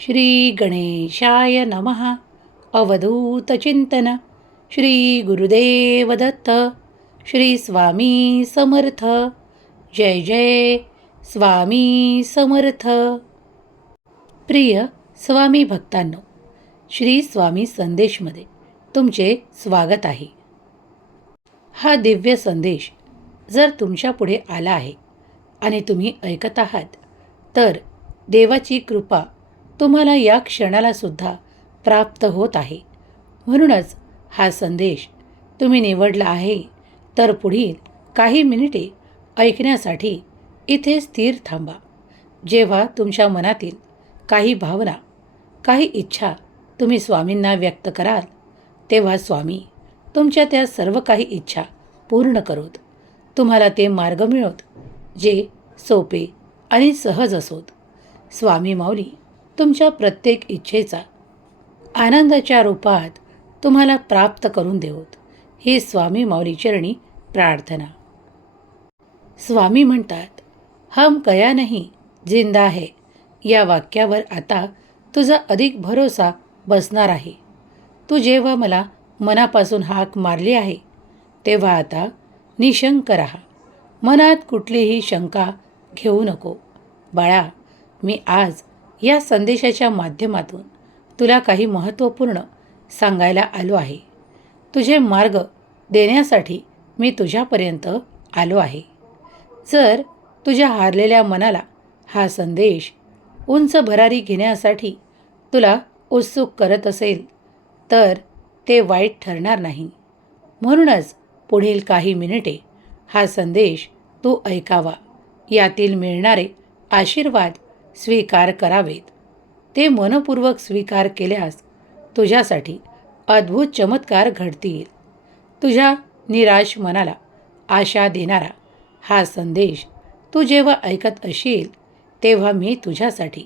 श्री गणेशाय नमः. अवधूतचिंतन श्री गुरुदेव दत्त श्री स्वामी समर्थ. जय जय स्वामी समर्थ. प्रिय स्वामी भक्तांनो श्री स्वामी संदेशमध्ये तुमचे स्वागत आहे. हा दिव्य संदेश जर तुमच्यापुढे आला आहे आणि तुम्ही ऐकत आहात तर देवाची कृपा तुम्हाला या क्षणाला सुद्धा प्राप्त होत आहे. म्हणूनच हा संदेश तुम्ही निवडला आहे. तर पुढील काही मिनिटे ऐकण्यासाठी इथे स्थिर थांबा. जेव्हा तुमच्या मनातील काही भावना काही इच्छा तुम्ही स्वामींना व्यक्त कराल तेव्हा स्वामी तुमच्या त्या सर्व काही इच्छा पूर्ण करोत. तुम्हाला ते मार्ग मिळोत जे सोपे आणि सहज असोत. स्वामी माऊली तुमच्या प्रत्येक इच्छेचा आनंदाच्या रूपात तुम्हाला प्राप्त करून देवोत. ही स्वामी माऊली प्रार्थना. स्वामी म्हणतात हम कया नाही जिंदा आहे या वाक्यावर आता तुझा अधिक भरोसा बसणार आहे. तू जेव्हा मला मनापासून हाक मारली आहे तेव्हा आता निशंक राहा. मनात कुठलीही शंका घेऊ नको. बाळा मी आज या संदेशाच्या माध्यमातून तुला काही महत्त्वपूर्ण सांगायला आलो आहे. तुझे मार्ग देण्यासाठी मी तुझ्यापर्यंत आलो आहे. जर तुझ्या हारलेल्या मनाला हा संदेश उंच भरारी घेण्यासाठी तुला उत्सुक करत असेल तर ते वाईट ठरणार नाही. म्हणूनच पुढील काही मिनिटे हा संदेश तू ऐकावा. यातील मिळणारे आशीर्वाद स्वीकार करावेत. ते मनपूर्वक स्वीकार केल्यास तुझ्यासाठी अद्भुत चमत्कार घडतील. तुझ्या निराश मनाला आशा देणारा हा संदेश तू जेव्हा ऐकत असेल तेव्हा मी तुझ्यासाठी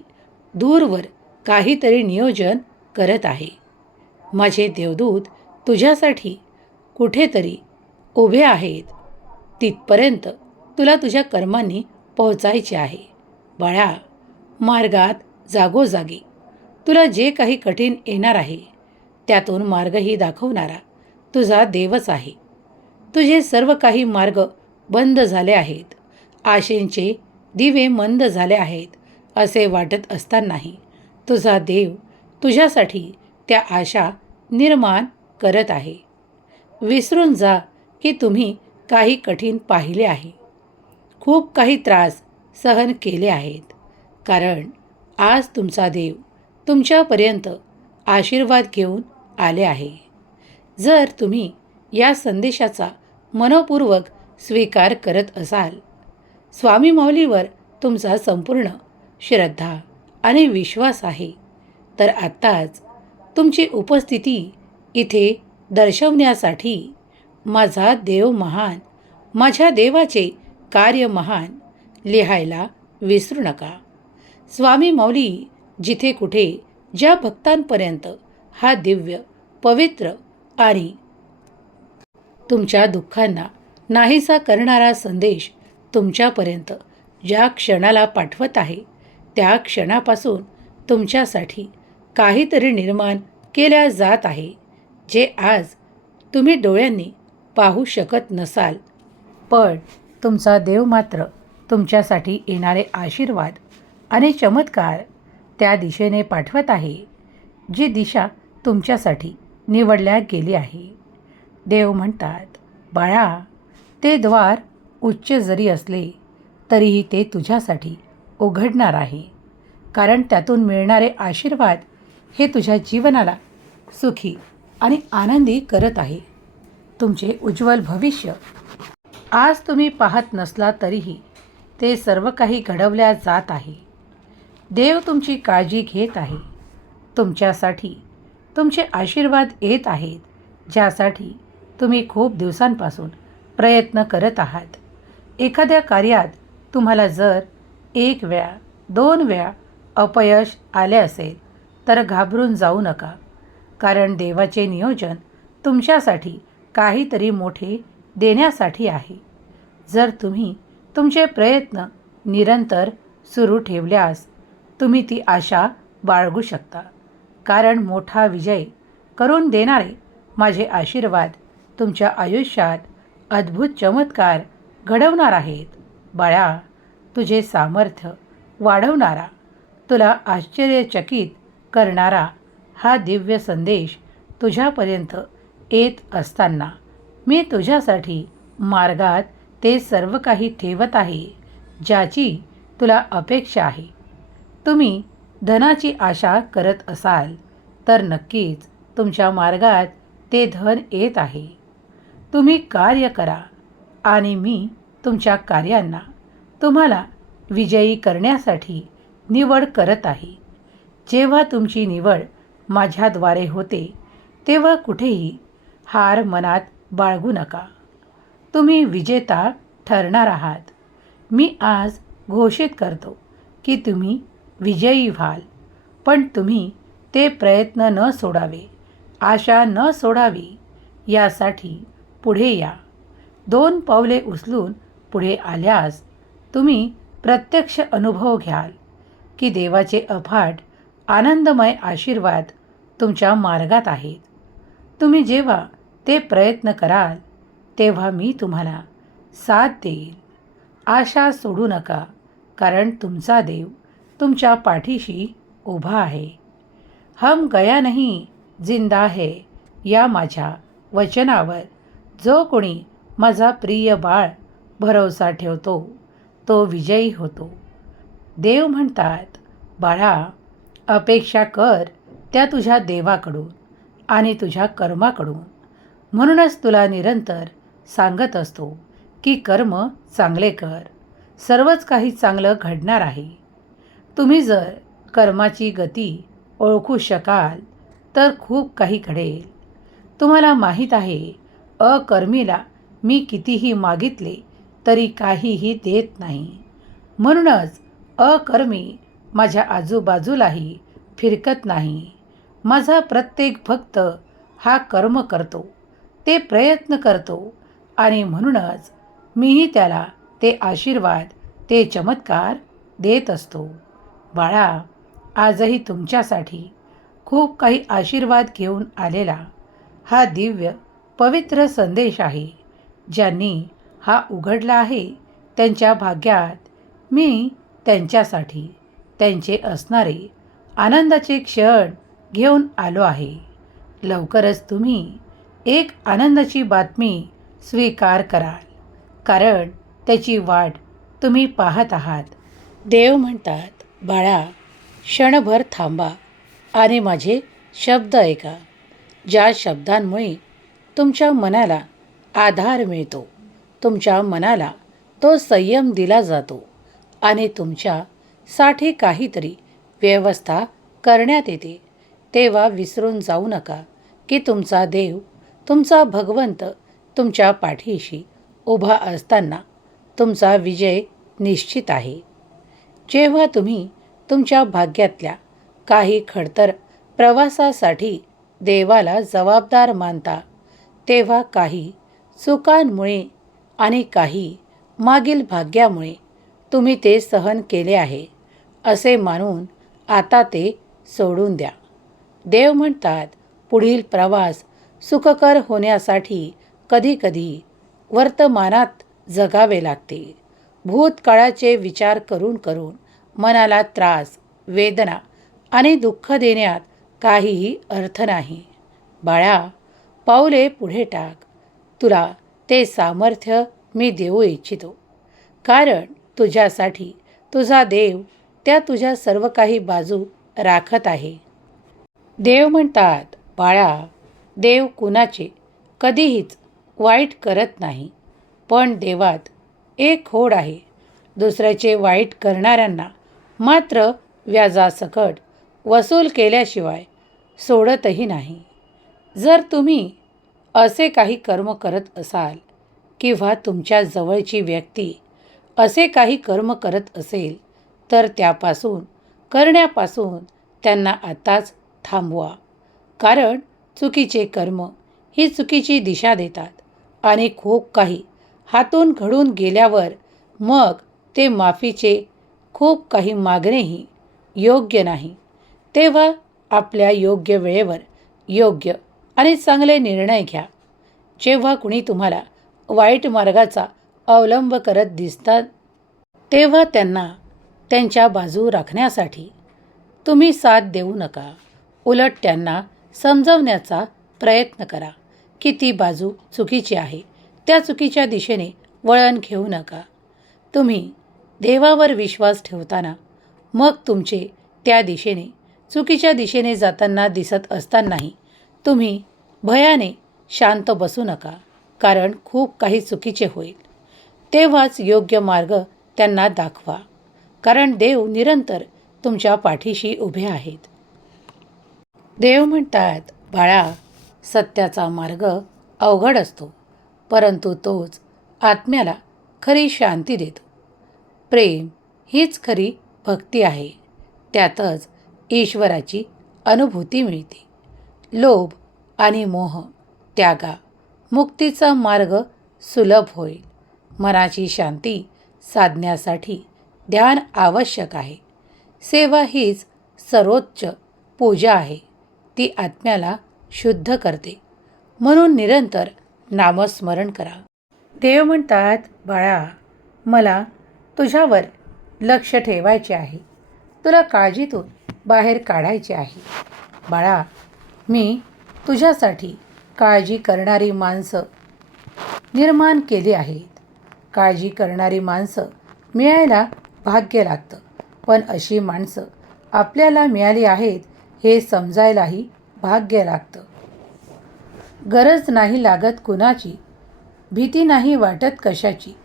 दूरवर काहीतरी नियोजन करत आहे. माझे देवदूत तुझ्यासाठी कुठेतरी उभे आहेत. तिथपर्यंत तुला तुझ्या कर्मांनी पोहोचायचे आहे. बाळा मार्गात जागोजागी. तुला जे काही कठीण येणार आहे त्यातून मार्गही दाखवणारा तुझा देवच आहे. तुझे सर्व काही मार्ग बंद झाले आहेत. आशेंचे दिवे मंद झाले आहेत असे वाटत असतानाही तुझा देव तुझ्यासाठी त्या आशा निर्माण करत आहे. विसरून जा की तुम्ही काही कठीण पाहिले आहे. खूप काही त्रास सहन केले आहेत. कारण आज तुमचा देव तुमच्यापर्यंत आशीर्वाद घेऊन आले आहे. जर तुम्ही या संदेशाचा मनपूर्वक स्वीकार करत असाल स्वामी माऊलीवर तुमचा संपूर्ण श्रद्धा आणि विश्वास आहे तर आत्ताच तुमची उपस्थिती इथे दर्शवण्यासाठी माझा देव महान माझ्या देवाचे कार्य महान लिहायला विसरू नका. स्वामी मौली जिथे कुठे ज्या भक्तांपर्यंत हा दिव्य पवित्र आणि तुमच्या दुःखांना नाहीसा करणारा संदेश तुमच्यापर्यंत ज्या क्षणाला पाठवत आहे त्या क्षणापासून तुमच्यासाठी काहीतरी निर्माण केल्या जात आहे जे आज तुम्ही डोळ्यांनी पाहू शकत नसाल. पण तुमचा देव मात्र तुमच्यासाठी येणारे आशीर्वाद आणि चमत्कार त्या दिशेने पाठवत आहे जी दिशा तुमच्यासाठी निवडल्या गेली आहे. देव म्हणतात बाळा ते द्वार उच्च जरी असले तरीही ते तुझ्यासाठी उघडणार आहे. कारण त्यातून मिळणारे आशीर्वाद हे तुझ्या जीवनाला सुखी आणि आनंदी करत आहे. तुमचे उज्ज्वल भविष्य आज तुम्ही पाहत नसला तरीही ते सर्व काही घडवल्या जात आहे. देव तुमची काळजी घेत आहे. तुमच्यासाठी तुमचे आशीर्वाद येत आहेत ज्यासाठी तुम्ही खूप दिवसांपासून प्रयत्न करत आहात. एखाद्या कार्यात तुम्हाला जर एक वेळा दोन वेळा अपयश आले असेल तर घाबरून जाऊ नका. कारण देवाचे नियोजन तुमच्यासाठी काहीतरी मोठे देण्यासाठी आहे. जर तुम्ही तुमचे प्रयत्न निरंतर सुरू ठेवल्यास तुम्ही ती आशा बाळगू शकता. कारण मोठा विजय करून देणारे माझे आशीर्वाद तुमच्या आयुष्यात अद्भुत चमत्कार घडवणार आहेत. बाळा तुझे सामर्थ्य वाढवणारा तुला आश्चर्यचकित करणारा हा दिव्य संदेश तुझ्यापर्यंत येत असताना मी तुझ्यासाठी मार्गात ते सर्व काही ठेवत आहे ज्याची तुला अपेक्षा आहे. तुम्ही धनाची आशा करत असाल तर नक्कीच तुमच्या मार्गात ते धन येत आहे. तुम्ही कार्य करा आणि मी तुमच्या कार्यांना तुम्हाला विजयी करण्यासाठी निवड करत आहे. जेव्हा तुमची निवड माझ्याद्वारे होते तेव्हा कुठेही हार मनात बाळगू नका. तुम्ही विजेता ठरणार आहात. मी आज घोषित करतो की तुम्ही विजयी व्हाल. पण तुम्ही ते प्रयत्न न सोडावे आशा न सोडावी यासाठी पुढे या. दोन पावले उचलून पुढे आल्यास तुम्ही प्रत्यक्ष अनुभव घ्याल की देवाचे अफाट आनंदमय आशीर्वाद तुमच्या मार्गात आहेत. तुम्ही जेव्हा ते प्रयत्न कराल तेव्हा मी तुम्हाला साथ देईल. आशा सोडू नका कारण तुमचा देव तुमच्या पाठीशी उभा आहे. हम गया नाही जिंदा है या माझ्या वचनावर. जो कोणी माझा प्रिय बाळ भरोसा ठेवतो तो विजयी होतो. देव म्हणतात बाळा अपेक्षा कर त्या तुझ्या देवाकडून आणि तुझ्या कर्माकडून. म्हणूनच तुला निरंतर सांगत असतो की कर्म चांगले कर. सर्वच काही चांगलं घडणार आहे. तुम्ही जर कर्माची गती ओळखू शकाल तर खूप काही घडेल. तुम्हाला माहीत आहे अकर्मीला मी कितीही मागितले तरी काहीही देत नाही. म्हणूनच अकर्मी माझ्या आजूबाजूलाही फिरकत नाही. माझा प्रत्येक भक्त हा कर्म करतो ते प्रयत्न करतो आणि म्हणूनच मीही त्याला ते आशीर्वाद ते चमत्कार देत असतो. बाळा आजही तुमच्यासाठी खूप काही आशीर्वाद घेऊन आलेला हा दिव्य पवित्र संदेश आहे ज्यांनी हा उघडला आहे त्यांच्या भाग्यात. मी त्यांच्यासाठी त्यांचे असणारे आनंदाचे क्षण घेऊन आलो आहे. लवकरच तुम्ही एक आनंदाची बातमी स्वीकार कराल कारण त्याची वाट तुम्ही पाहत आहात. देव म्हणतात बाळा क्षणभर थांबा आणि माझे शब्द ऐका. ज्या शब्दांमुळे तुमच्या मनाला आधार मिळतो तुमच्या मनाला तो संयम दिला जातो आणि तुमच्यासाठी काहीतरी व्यवस्था करण्यात येते तेव्हा विसरून जाऊ नका की तुमचा देव तुमचा भगवंत तुमच्या पाठीशी उभा असताना तुमचा विजय निश्चित आहे. जेव्हा तुम्ही तुमच्या भाग्यातल्या काही खडतर प्रवासासाठी देवाला जबाबदार मानता तेव्हा काही चुकांमुळे आणि काही मागील भाग्यामुळे तुम्ही ते सहन केले आहे असे मानून आता ते सोडून द्या. देव म्हणतात पुढील प्रवास सुखकर होण्यासाठी कधीकधी वर्तमानात जगावे लागते. भूतकाळाचे विचार करून करून मनाला त्रास वेदना आणि दुःख देण्यात काहीही अर्थ नाही. बाळा पाऊले पुढे टाक. तुला ते सामर्थ्य मी देऊ इच्छितो. कारण तुझ्यासाठी तुझा देव त्या तुझ्या सर्व काही बाजू राखत आहे. देव म्हणतात बाळा देव कुणाचे कधीहीच वाईट करत नाही पण देवात एक खोड आहे. दुसऱ्याचे वाईट करणाऱ्यांना मात्र व्याजासकट वसूल केल्याशिवाय सोडतही नाही. जर तुम्ही असे काही कर्म करत असाल किंवा तुमच्या जवळची व्यक्ती असे काही कर्म करत असेल तर त्यापासून करण्यापासून त्यांना आताच थांबवा. कारण चुकीचे कर्म ही चुकीची दिशा देतात आणि खूप काही हातून घडून गेल्यावर मग ते माफीचे खूप काही मागणेही योग्य नाही. तेव्हा आपल्या योग्य वेळेवर योग्य आणि चांगले निर्णय घ्या. जेव्हा कुणी तुम्हाला वाईट मार्गाचा अवलंब करत दिसतात तेव्हा त्यांना त्यांच्या बाजू राखण्यासाठी तुम्ही साथ देऊ नका. उलट त्यांना समजवण्याचा प्रयत्न करा की ती बाजू चुकीची आहे. त्या चुकीच्या दिशेने वळण घेऊ नका. तुम्ही देवावर विश्वास ठेवताना मग तुमचे त्या दिशेने चुकीच्या दिशेने जाताना दिसत असतानाही तुम्ही भयाने शांत बसू नका कारण खूप काही चुकीचे होईल. तेव्हाच योग्य मार्ग त्यांना दाखवा कारण देव निरंतर तुमच्या पाठीशी उभे आहेत. देव म्हणतात बाळा सत्याचा मार्ग अवघड असतो परंतु तोच आत्म्याला खरी शांती देतो. प्रेम हीच खरी भक्ती आहे. त्यातच ईश्वराची अनुभूती मिळते. लोभ आणि मोह त्यागा मुक्तीचा मार्ग सुलभ होईल. मनाची शांती साधण्यासाठी ध्यान आवश्यक आहे. सेवा हीच सर्वोच्च पूजा आहे. ती आत्म्याला शुद्ध करते. म्हणून निरंतर नामस्मरण करा. देव म्हणतात बाळा मला तुझ्यावर लक्ष ठेवायचे आहे. तुला काळजीतून बाहेर काढायचे आहे. बाळा मी तुझ्यासाठी काळजी करणारी माणसं निर्माण केली आहेत. काळजी करणारी माणसं मिळायला भाग्य लागतं. पण अशी माणसं आपल्याला मिळाली आहेत हे समजायलाही भाग्य लागतं. गरज नाही लागत कुणाची भीती नाही वाटत कशाची.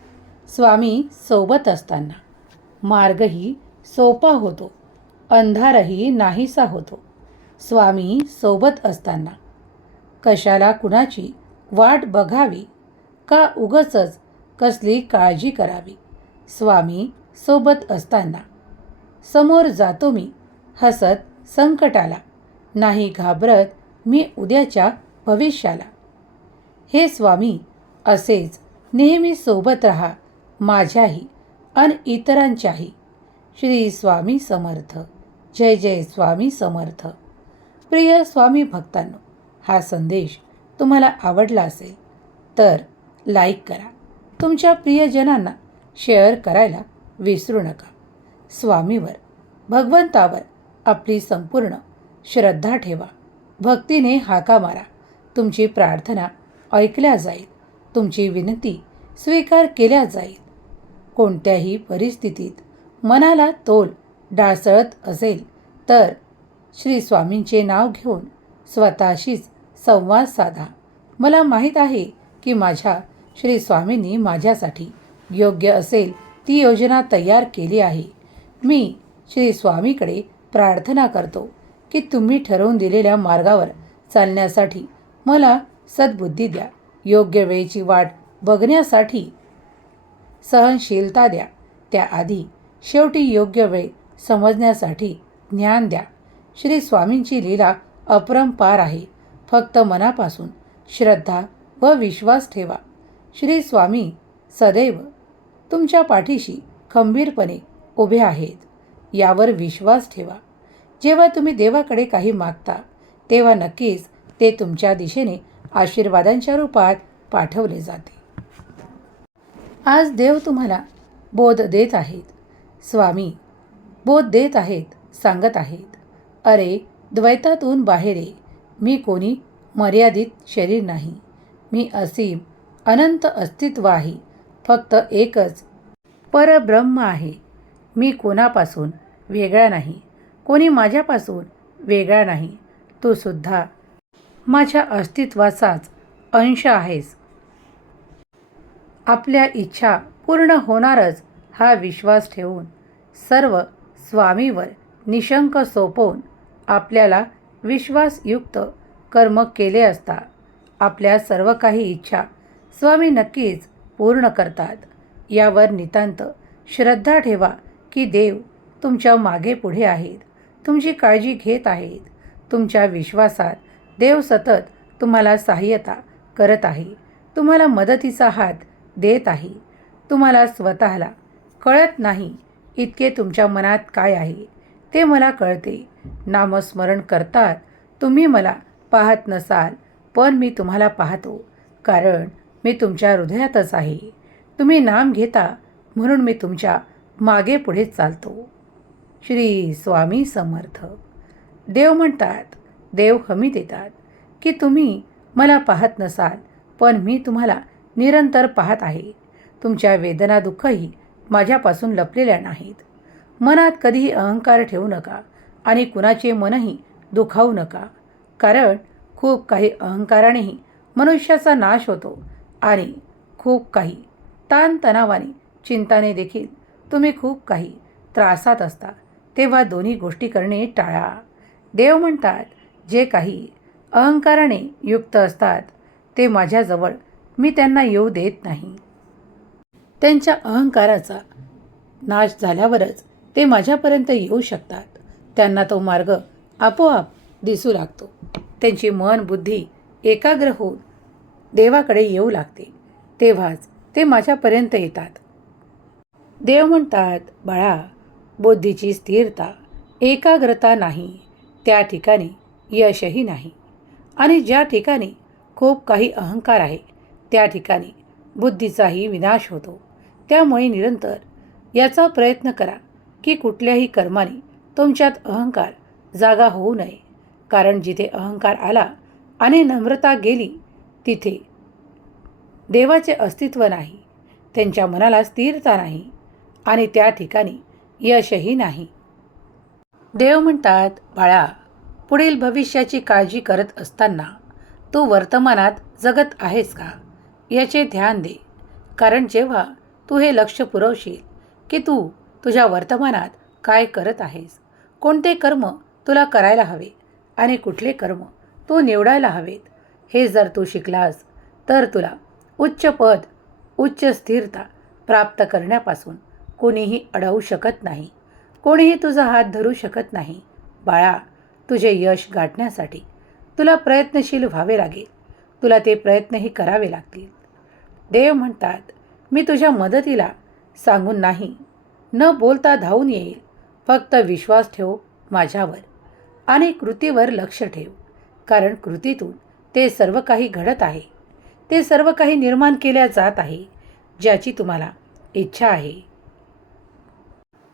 स्वामी सोबत असताना. मार्गही सोपा होतो. अंधारही नाहीसा होतो. स्वामी सोबत असताना. कशाला कुणाची वाट बघावी? का उगचच कसली काळजी करावी? स्वामी सोबत असताना. समोर जातो मी हसत संकटाला. नाही घाबरत मी उद्याच्या भविष्याला. हे स्वामी असेच नेहमी सोबत राहा. माझ्याही आणि इतरांच्याही. श्री स्वामी समर्थ. जय जय स्वामी समर्थ. प्रिय स्वामी भक्तांनो हा संदेश तुम्हाला आवडला असेल तर लाईक करा. तुमच्या प्रियजनांना शेअर करायला विसरू नका. स्वामीवर भगवंतावर आपली संपूर्ण श्रद्धा ठेवा. भक्तीने हाका मारा. तुमची प्रार्थना ऐकल्या जाईल. तुमची विनंती स्वीकार केल्या जाईल. कोणत्याही परिस्थितीत मनाला तोल डाळसळत असेल तर श्री स्वामींचे नाव घेऊन स्वतःशीच संवाद साधा. मला माहीत आहे की माझ्या श्री स्वामींनी माझ्यासाठी योग्य असेल ती योजना तयार केली आहे. मी श्री स्वामीकडे प्रार्थना करतो की तुम्ही ठरवून दिलेल्या मार्गावर चालण्यासाठी मला सद्बुद्धी द्या. योग्य वेळेची वाट बघण्यासाठी सहनशीलता द्या. त्याआधी शेवटी योग्य वेळ समजण्यासाठी ज्ञान द्या. श्री स्वामींची लीला अपरंपार आहे. फक्त मनापासून श्रद्धा व विश्वास ठेवा. श्री स्वामी सदैव तुमच्या पाठीशी खंबीरपणे उभे आहेत. यावर विश्वास ठेवा. जेव्हा तुम्ही देवाकडे काही मागता तेव्हा नक्कीच ते तुमच्या दिशेने आशीर्वादांच्या रूपात पाठवले जाते. आज देव तुम्हाला बोध देत आहेत. स्वामी बोध देत आहेत सांगत आहेत. अरे द्वैतातून बाहेर ये. मी कोणी मर्यादित शरीर नाही. मी असीम अनंत अस्तित्व आहे फक्त एकच परब्रह्म आहे. मी कोणापासून वेगळा नाही. कोणी माझ्यापासून वेगळा नाही. तू सुद्धा माझ्या अस्तित्वाचाच अंश आहेस. आपल्या इच्छा पूर्ण होणारच हा विश्वास ठेवून सर्व स्वामीवर निशंक सोपवून आपल्याला विश्वासयुक्त कर्म केले असता आपल्या सर्व काही इच्छा स्वामी नक्कीच पूर्ण करतात. यावर नितांत श्रद्धा ठेवा की देव तुमच्या मागे पुढे आहेत. तुमची काळजी घेत आहेत. तुमच्या विश्वासात देव सतत तुम्हाला सहाय्यता करत आहे. तुम्हाला मदतीचा हात देत आहे. तुम्हाला स्वतःला कळत नाही इतके तुमच्या मनात काय आहे. ते मला कळते. नामस्मरण करतात. तुम्ही मला पाहत नसाल पण मी तुम्हाला पाहतो. कारण मी तुमच्या हृदयातच आहे. तुम्ही नाम घेता म्हणून मी तुमच्या मागे पुढे चालतो. श्री स्वामी समर्थ. देव म्हणतात देव हमी देतात की तुम्ही मला पाहत नसाल पण मी तुम्हाला निरंतर पाहत आहे. तुमच्या वेदना दुःखही माझ्यापासून लपलेल्या नाहीत. मनात कधीही अहंकार ठेवू नका आणि कुणाचे मनही दुखावू नका. कारण खूप काही अहंकारानेही मनुष्याचा नाश होतो आणि खूप काही ताणतणावाने चिंताने देखील तुम्ही खूप काही त्रासात असता. तेव्हा दोन्ही गोष्टी करणे टाळा. देव म्हणतात जे काही अहंकाराने युक्त असतात ते माझ्याजवळ मी त्यांना येऊ देत नाही. त्यांच्या अहंकाराचा नाश झाल्यावरच ते माझ्यापर्यंत येऊ शकतात. त्यांना तो मार्ग आपोआप दिसू लागतो. त्यांची मन बुद्धी एकाग्र होऊन देवाकडे येऊ लागते. तेव्हाच ते माझ्यापर्यंत येतात. देव म्हणतात बाळा बुद्धीची स्थिरता एकाग्रता नाही. त्या ठिकाणी यशही नाही. आणि ज्या ठिकाणी खूप काही अहंकार आहे त्या ठिकाणी बुद्धीचाही विनाश होतो. त्यामुळे निरंतर याचा प्रयत्न करा की कुठल्याही कर्माने तुमच्यात अहंकार जागा होऊ नये. कारण जिथे अहंकार आला आणि नम्रता गेली तिथे देवाचे अस्तित्व नाही त्यांच्या मनाला स्थिरता नाही आणि त्या ठिकाणी यशही नाही. देव म्हणतात बाळा पुढील भविष्याची काळजी करत असताना तू वर्तमानात जगत आहेस का? याचे ध्यान दे. कारण जेव्हा तू हे लक्ष पुरवशील की तू तुझ्या वर्तमानात काय करत आहेस कोणते कर्म तुला करायला हवे आणि कुठले कर्म तू निवडायला हवेत हे जर तू शिकलास तर तुला उच्च पद उच्च स्थिरता प्राप्त करण्यापासून कोणीही अडवू शकत नाही कोणीही तुझा हात धरू शकत नाही. बाळा तुझे यश गाठण्यासाठी तुला प्रयत्नशील व्हावे लागेल. तुला ते प्रयत्नही करावे लागतील. देव म्हणतात मी तुझ्या मदतीला सांगून नाही. न बोलता धावून येईल. फक्त विश्वास ठेव माझ्यावर आणि कृतीवर लक्ष ठेव. कारण कृतीतून ते सर्व काही घडत आहे. ते सर्व काही निर्माण केल्या जात आहे ज्याची तुम्हाला इच्छा आहे.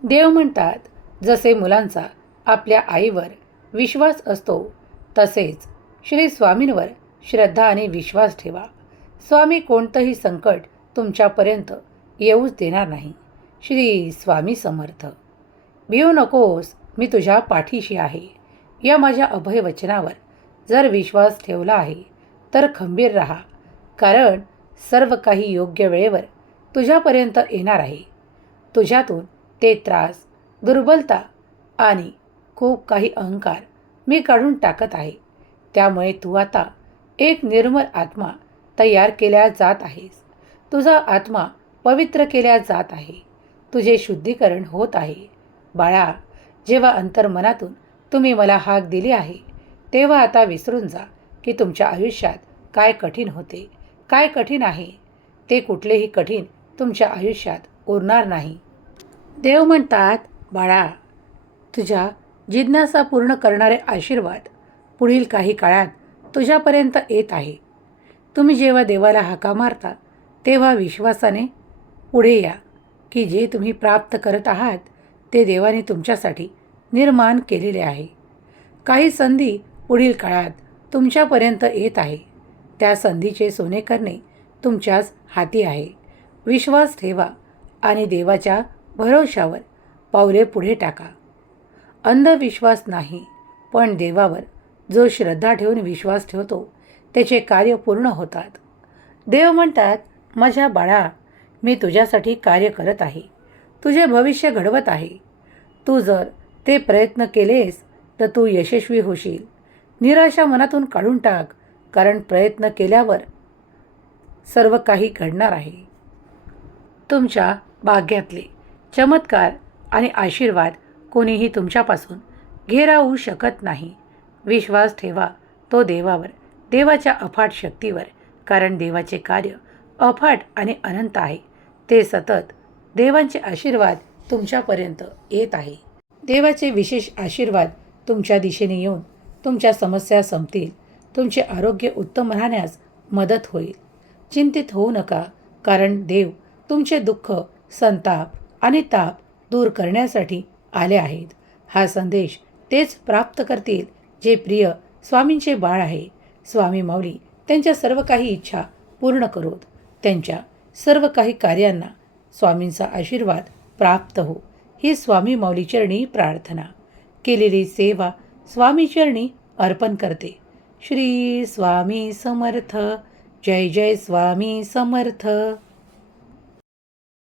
देव म्हणतात जसे मुलांचा आपल्या आईवर विश्वास असतो तसेच श्री स्वामींवर श्रद्धा आणि विश्वास ठेवा. स्वामी कोणतंही संकट तुमच्यापर्यंत येऊच देणार नाही. श्री स्वामी समर्थ. भिऊ नकोस मी तुझ्या पाठीशी आहे. या माझ्या अभयवचनावर जर विश्वास ठेवला आहे तर खंबीर राहा. कारण सर्व काही योग्य वेळेवर तुझ्यापर्यंत येणार आहे. तुझ्यातून ते त्रास दुर्बलता आणि खूप काही अहंकार मी काढून टाकत आहे. त्यामुळे तू आता एक निर्मल आत्मा तयार केल्या जात आहेस. तुझा आत्मा पवित्र केल्या जात आहे. तुझे शुद्धीकरण होत आहे. बाळा जेव्हा अंतर्मनातून तुम्ही मला हाक दिली आहे तेव्हा आता विसरून जा की तुमच्या आयुष्यात काय कठीण होते काय कठीण आहे. ते कुठलेही कठीण तुमच्या आयुष्यात उरणार नाही. देव म्हणतात बाळा तुझ्या जिज्ञासा पूर्ण करणारे आशीर्वाद पुढील काही काळात तुझ्यापर्यंत येत आहे. तुम्ही जेव्हा देवाला हाका मारता तेव्हा विश्वासाने पुढे या की जे तुम्ही प्राप्त करत आहात ते देवाने तुमच्यासाठी निर्माण केलेले आहे. काही संधी पुढील काळात तुमच्यापर्यंत येत आहे. त्या संधीचे सोने करणे तुमच्याच हाती आहे. विश्वास ठेवा आणि देवाच्या भरोशावर पावले पुढे टाका. अंधविश्वास नाही पण देवावर जो श्रद्धा ठेवून विश्वास ठेवतो त्याचे कार्य पूर्ण होतात. देव म्हणतात माझ्या बाळा मी तुझ्यासाठी कार्य करत आहे. तुझे भविष्य घडवत आहे. तू जर ते प्रयत्न केलेस तर तू यशस्वी होशील. निराशा मनातून काढून टाक कारण प्रयत्न केल्यावर सर्व काही घडणार आहे. तुमच्या भाग्यातले चमत्कार आणि आशीर्वाद कोणीही तुमच्यापासून घेरावू शकत नाही. विश्वास ठेवा तो देवावर. देवाच्या अफाट शक्तीवर कारण देवाचे कार्य अफाट आणि अनंत आहे. ते सतत देवांचे आशीर्वाद तुमच्यापर्यंत येत आहे. देवाचे विशेष आशीर्वाद तुमच्या दिशेने येऊन तुमच्या समस्या संपतील तुमचे आरोग्य उत्तम राहण्यास मदत होईल. चिंतित होऊ नका कारण देव तुमचे दुःख संताप आणि ताप दूर करण्यासाठी आले आहेत. हा संदेश तेच प्राप्त करतील जे प्रिय स्वामींचे बाळ आहे. स्वामी माऊली त्यांच्या सर्व काही इच्छा पूर्ण करोत. त्यांच्या सर्व काही कार्यांना स्वामींचा आशीर्वाद प्राप्त हो. ही स्वामी माऊलीचरणी प्रार्थना. केलेली सेवा स्वामी चरणी अर्पण करते. श्री स्वामी समर्थ. जय जय स्वामी समर्थ.